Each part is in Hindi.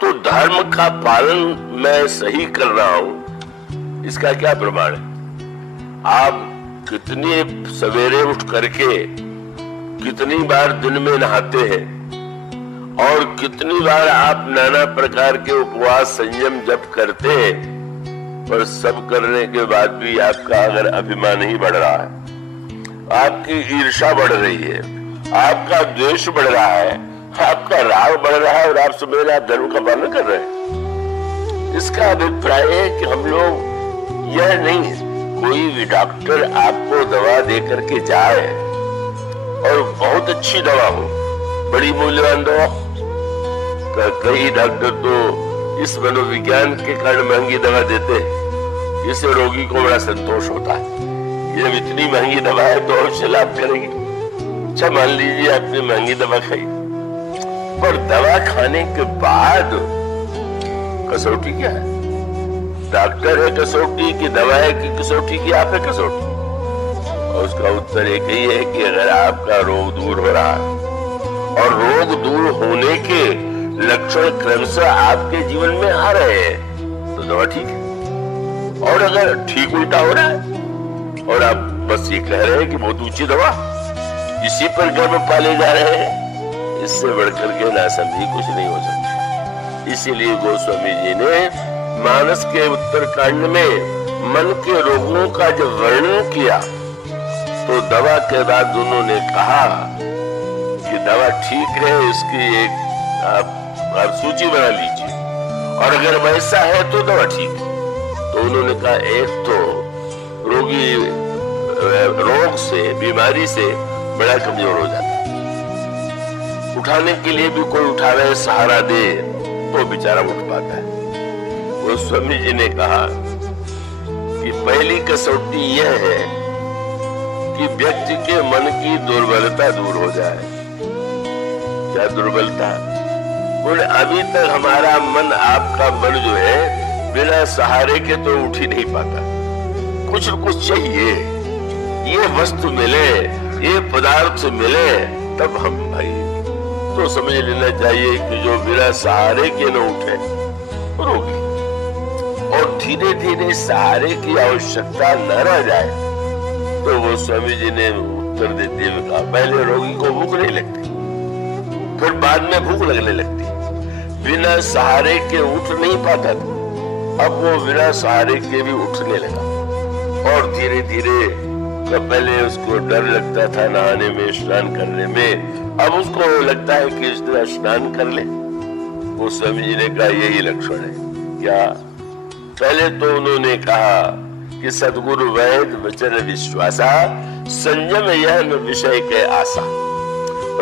तो धर्म का पालन मैं सही कर रहा हूं, इसका क्या प्रमाण है? आप कितनी सवेरे उठ करके कितनी बार दिन में नहाते हैं और कितनी बार आप नाना प्रकार के उपवास संयम जप करते हैं, पर सब करने के बाद भी आपका अगर अभिमान नहीं बढ़ रहा है, आपकी ईर्ष्या बढ़ रही है, आपका द्वेष बढ़ रहा है, आपका राग बढ़ रहा है और आप समझ आप धर्म का पालन कर रहे हैं। इसका अभिप्राय है कि हम लोग यह नहीं है कोई भी डॉक्टर आपको दवा दे करके जाए और बहुत अच्छी दवा हो, बड़ी मूल्यवान दवा। कई डॉक्टर तो इस मनोविज्ञान के कारण महंगी दवा देते हैं जिससे रोगी को बड़ा संतोष होता है। जब इतनी महंगी दवा है तो अवश्य लाभ करेगी। अच्छा, मान लीजिए आपने महंगी दवा खाई, पर दवा खाने के बाद कसौटी क्या है? डॉक्टर है कसौटी की, दवा है कि कसौटी की आप है कसौटी? और उसका उत्तर एक ही है कि अगर आपका रोग दूर हो रहा है और रोग दूर होने के लक्षण क्रमशः आपके जीवन में आ रहे हैं तो दवा ठीक है। और अगर ठीक उल्टा हो रहा है और आप बस ये कह रहे हैं कि बहुत ऊंची दवा, इसी पर गर्व पाले जा रहे हैं, इससे बढ़कर के नासमझी कुछ नहीं हो सकती। इसीलिए गोस्वामी जी ने मानस के उत्तरकांड में मन के रोगों का जब वर्णन किया तो दवा के बाद उन्होंने कहा कि दवा ठीक है, इसकी एक आप सूची बना लीजिए, और अगर वैसा है तो दवा ठीक है। तो उन्होंने कहा एक तो रोगी रोग से, बीमारी से बड़ा कमजोर हो जाता है, उठाने के लिए भी कोई उठावे सहारा दे तो बेचारा उठ पाता है। वो स्वामी जी ने कहा कि पहली कसौटी यह है कि व्यक्ति के मन की दुर्बलता दूर हो जाए। क्या दुर्बलता? बोले अभी तक हमारा मन, आपका मन जो है बिना सहारे के तो उठ ही नहीं पाता, कुछ न कुछ चाहिए, ये वस्तु मिले, ये पदार्थ मिले तब हम भाई। तो समझ लेना चाहिए कि जो बिना सहारे के न उठे रोगी, और धीरे धीरे सहारे की आवश्यकता न रह जाए तो वो स्वामी जी ने उत्तर देते हुए कहा पहले रोगी को भूख नहीं लगती, फिर बाद में भूख लगने लगती। बिना सहारे के उठ नहीं पाता था, अब वो बिना सहारे के भी उठने लगा। और धीरे धीरे तो पहले उसको डर लगता था नहाने में, स्नान करने में, अब उसको लगता है कि इस तरह स्नान कर ले। वो स्वामी जी ने कहा यही लक्षण है। क्या? पहले तो उन्होंने कहा कि सदगुरु वैद वचन विश्वासा, संयम यह न विषय के आशा,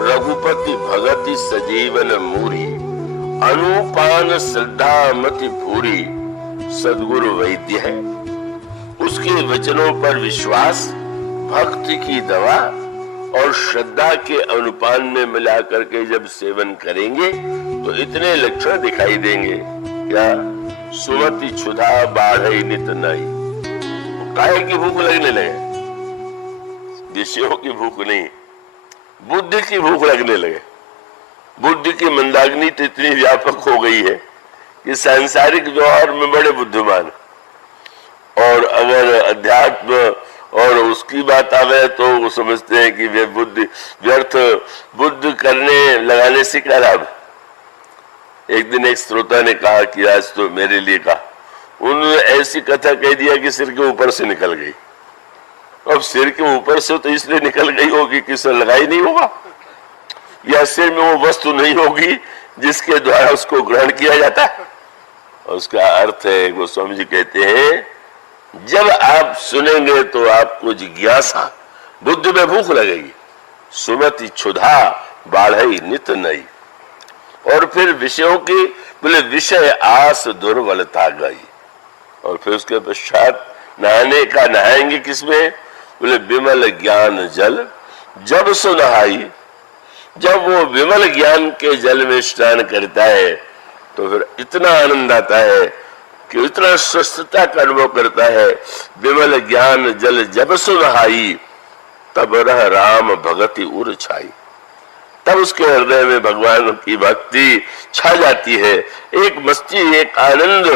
रघुपति भगति सजीवन मूरी, अनुपान श्रद्धा मति भूरी, सदगुरु वैद्य है, उसके वचनों पर विश्वास, भक्ति की दवा और श्रद्धा के अनुपान में मिला करके जब सेवन करेंगे तो इतने लक्षण दिखाई देंगे। क्या? सुमति क्षुधा बाढ़ई नित नई, काहे की भूख लगने लगे, विषयों की भूख नहीं, बुद्धि की भूख लगने लगे। बुद्धि की मंदाग्नि तो इतनी व्यापक हो गई है कि सांसारिक व्यवहार में बड़े बुद्धिमान, और अगर अध्यात्म और उसकी बात आवे तो वो समझते हैं कि वे बुद्धि व्यर्थ, बुद्धि करने लगाने से क्या लाभ। एक दिन एक श्रोता ने कहा कि आज तो मेरे लिए कहा, उन्होंने ऐसी कथा कह दिया कि सिर के ऊपर से निकल गई। अब सिर के ऊपर से तो इसलिए निकल गई होगी कि सिर लगा ही नहीं होगा, या सिर में वो वस्तु नहीं होगी जिसके द्वारा उसको ग्रहण किया जाता है। और उसका अर्थ है, गोस्वामी जी कहते हैं, जब आप सुनेंगे तो आपको जिज्ञासा, बुद्धि में भूख लगेगी, सुमति क्षुधा बाढ़ई नित नई, और फिर विषयों की बोले विषय आस दुर्बलता गई। और फिर उसके पश्चात नहाने का, नहाएंगे किसमें? बोले विमल ज्ञान जल जब सो नहाई। जब वो विमल ज्ञान के जल में स्नान करता है तो फिर इतना आनंद आता है कि इतना स्वस्थता का अनुभव करता है। विमल ज्ञान जल जब सो नहाई, तब रह राम भगति उर छाई। तब उसके हृदय में भगवान की भक्ति छा जाती है। एक मस्ती, एक आनंद,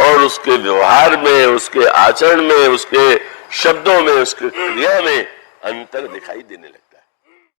और उसके व्यवहार में, उसके आचरण में, उसके शब्दों में, उसके क्रिया में अंतर दिखाई देने लगता है।